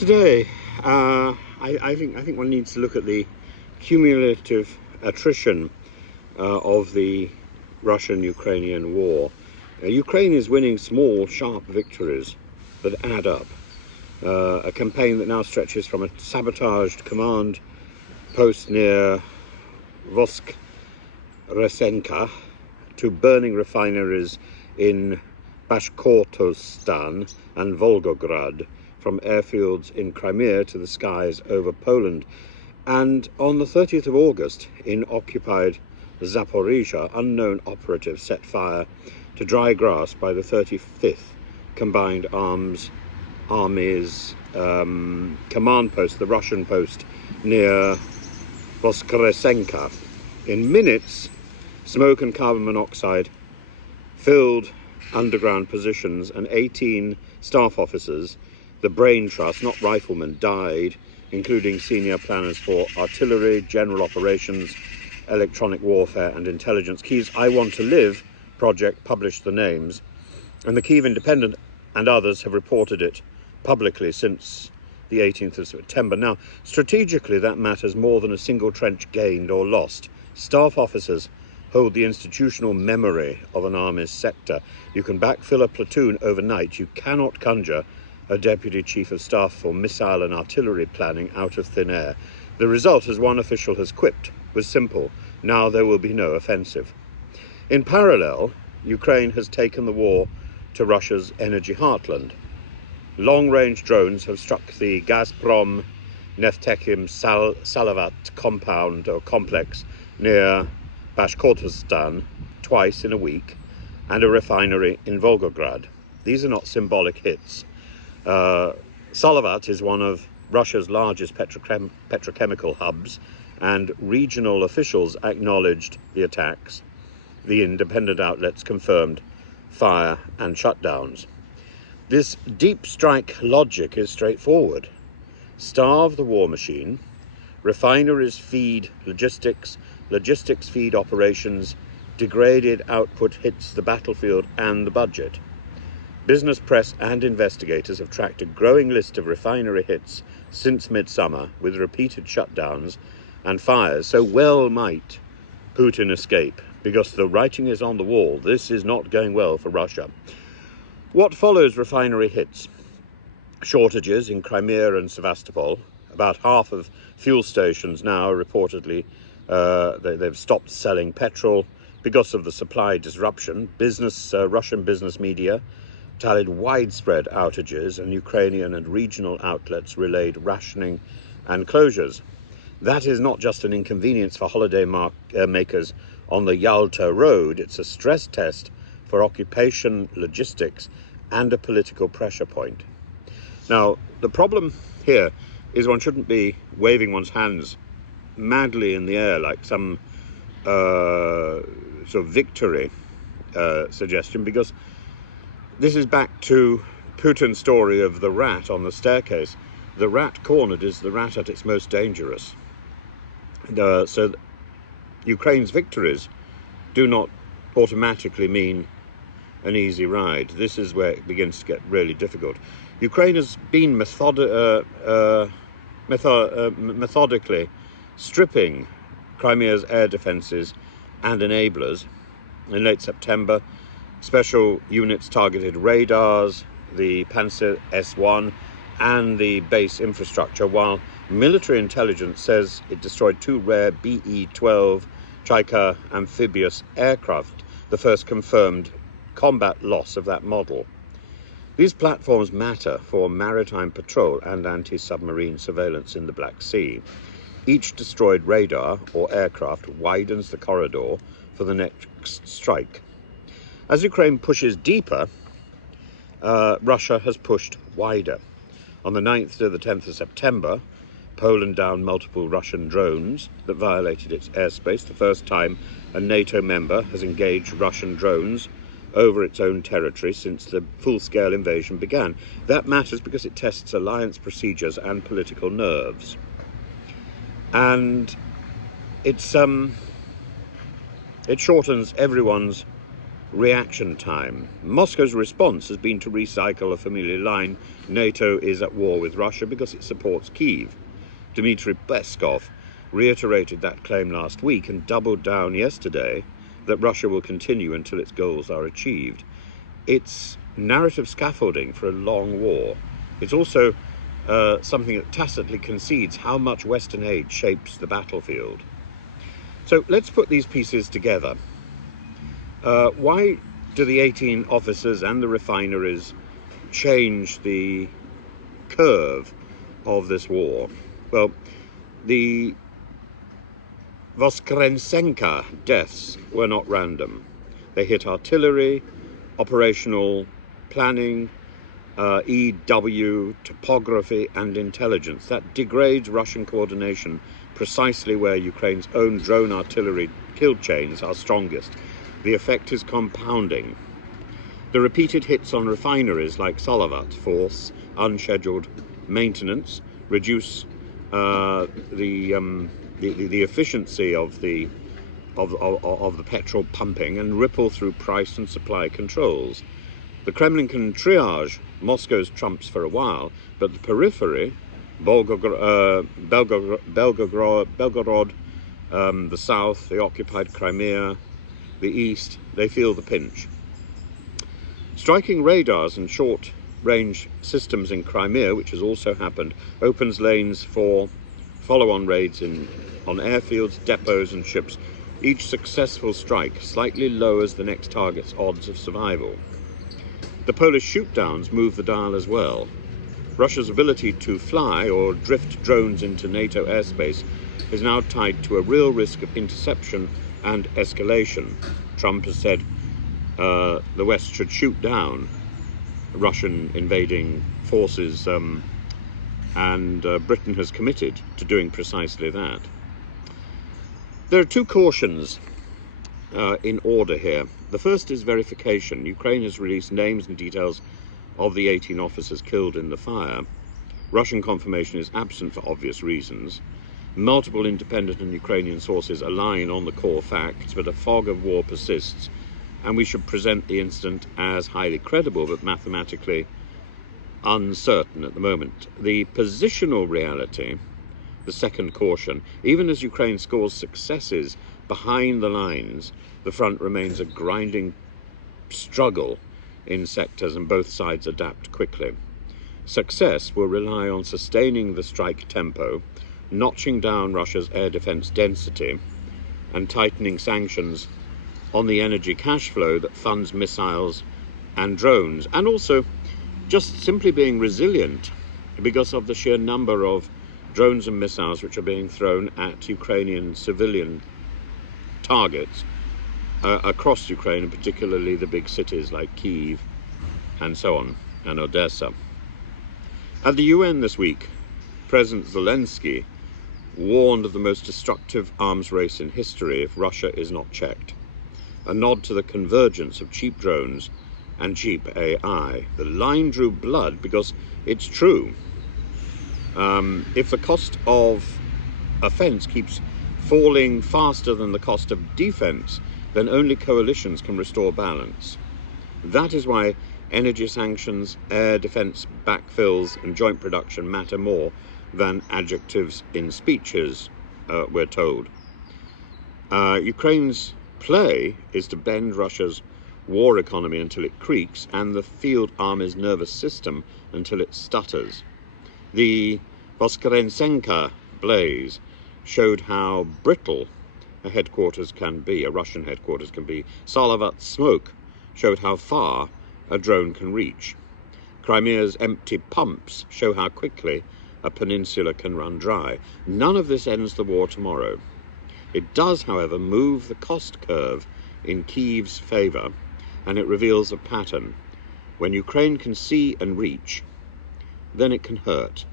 Today, I think one needs to look at the cumulative attrition of the Russian-Ukrainian war. Ukraine is winning small, sharp victories that add up. A campaign that now stretches from a sabotaged command post near Voskresenka to burning refineries in Bashkortostan and Volgograd, from airfields in Crimea to the skies over Poland. And on the 30th of August, in occupied Zaporizhia, unknown operatives set fire to dry grass by the 35th Combined Armies command post, the Russian post near Voskresenka. In minutes, smoke and carbon monoxide filled underground positions, and 18 staff officers, the brain trust, not riflemen, died, including senior planners for artillery, general operations, electronic warfare and intelligence. Kiev's I Want to Live project published the names, and the Kiev Independent and others have reported it publicly since the 18th of September. Now, strategically, that matters more than a single trench gained or lost. Staff officers hold the institutional memory of an army's sector. You can backfill a platoon overnight. You cannot conjure a deputy chief of staff for missile and artillery planning out of thin air. The result, as one official has quipped, was simple: now there will be no offensive. In parallel, Ukraine has taken the war to Russia's energy heartland. Long-range drones have struck the Gazprom Neftekhim Salavat compound or complex near Bashkortostan twice in a week, and a refinery in Volgograd. These are not symbolic hits. Salavat is one of Russia's largest petrochemical hubs, and regional officials acknowledged the attacks. The independent outlets confirmed fire and shutdowns. This deep strike logic is straightforward. Starve the war machine, refineries feed logistics, logistics feed operations, degraded output hits the battlefield and the budget. Business press and investigators have tracked a growing list of refinery hits since midsummer, with repeated shutdowns and fires. So well might Putin escape, because the writing is on the wall. This is not going well for Russia. What follows refinery hits? Shortages in Crimea and Sevastopol. About half of fuel stations now reportedly they've stopped selling petrol because of the supply disruption. Russian business media tallied widespread outages, and Ukrainian and regional outlets relayed rationing and closures. That is not just an inconvenience for holiday makers on the Yalta road. It's a stress test for occupation logistics and a political pressure point. Now, the problem here is one shouldn't be waving one's hands madly in the air like some sort of victory suggestion, because this is back to Putin's story of the rat on the staircase. The rat cornered is the rat at its most dangerous. So Ukraine's victories do not automatically mean an easy ride. This is where it begins to get really difficult. Ukraine has been methodically stripping Crimea's air defences and enablers. In late September, special units targeted radars, the Panzer S-1 and the base infrastructure, while military intelligence says it destroyed 2 rare BE-12 Chaika amphibious aircraft, the first confirmed combat loss of that model. These platforms matter for maritime patrol and anti-submarine surveillance in the Black Sea. Each destroyed radar or aircraft widens the corridor for the next strike. As Ukraine pushes deeper, Russia has pushed wider. On the 9th to the 10th of September, Poland downed multiple Russian drones that violated its airspace. The first time a NATO member has engaged Russian drones over its own territory since the full-scale invasion began. That matters because it tests alliance procedures and political nerves. And it shortens everyone's reaction time. Moscow's response has been to recycle a familiar line: NATO is at war with Russia because it supports Kyiv. Dmitry Peskov reiterated that claim last week and doubled down yesterday that Russia will continue until its goals are achieved. It's narrative scaffolding for a long war. It's also something that tacitly concedes how much Western aid shapes the battlefield. So let's put these pieces together. Why do the 18 officers and the refineries change the curve of this war? Well, the Voskresenka deaths were not random. They hit artillery, operational planning, EW, topography and intelligence. That degrades Russian coordination precisely where Ukraine's own drone artillery kill chains are strongest. The effect is compounding. The repeated hits on refineries like Salavat force unscheduled maintenance, reduce the efficiency of the petrol pumping, and ripple through price and supply controls. The Kremlin can triage Moscow's trumps for a while, but the periphery, Belgorod, the south, the occupied Crimea, the east, they feel the pinch. Striking radars and short-range systems in Crimea, which has also happened, opens lanes for follow-on raids on airfields, depots and ships. Each successful strike slightly lowers the next target's odds of survival. The Polish shoot-downs move the dial as well. Russia's ability to fly or drift drones into NATO airspace is now tied to a real risk of interception and escalation. Trump has said the West should shoot down Russian invading forces, and Britain has committed to doing precisely that. There are two cautions in order here. The first is verification. Ukraine has released names and details of the 18 officers killed in the fire. Russian confirmation is absent for obvious reasons. Multiple independent and Ukrainian sources align on the core facts, but a fog of war persists, and we should present the incident as highly credible but mathematically uncertain at the moment. The positional reality, the second caution: even as Ukraine scores successes behind the lines, the front remains a grinding struggle in sectors, and both sides adapt quickly. Success will rely on sustaining the strike tempo, notching down Russia's air defense density, and tightening sanctions on the energy cash flow that funds missiles and drones, and also just simply being resilient because of the sheer number of drones and missiles which are being thrown at Ukrainian civilian targets across Ukraine, and particularly the big cities like Kyiv and so on, and Odessa. At the UN this week, President Zelensky warned of the most destructive arms race in history if Russia is not checked. A nod to the convergence of cheap drones and cheap AI. The line drew blood because it's true. If the cost of offense keeps falling faster than the cost of defense, then only coalitions can restore balance. That is why energy sanctions, air defense backfills and joint production matter more than adjectives in speeches, we're told. Ukraine's play is to bend Russia's war economy until it creaks, and the field army's nervous system until it stutters. The Voskresenka blaze showed how brittle a headquarters can be, a Russian headquarters can be. Salavat smoke showed how far a drone can reach. Crimea's empty pumps show how quickly a peninsula can run dry. None of this ends the war tomorrow. It does, however, move the cost curve in Kyiv's favor, and it reveals a pattern. When Ukraine can see and reach, then it can hurt.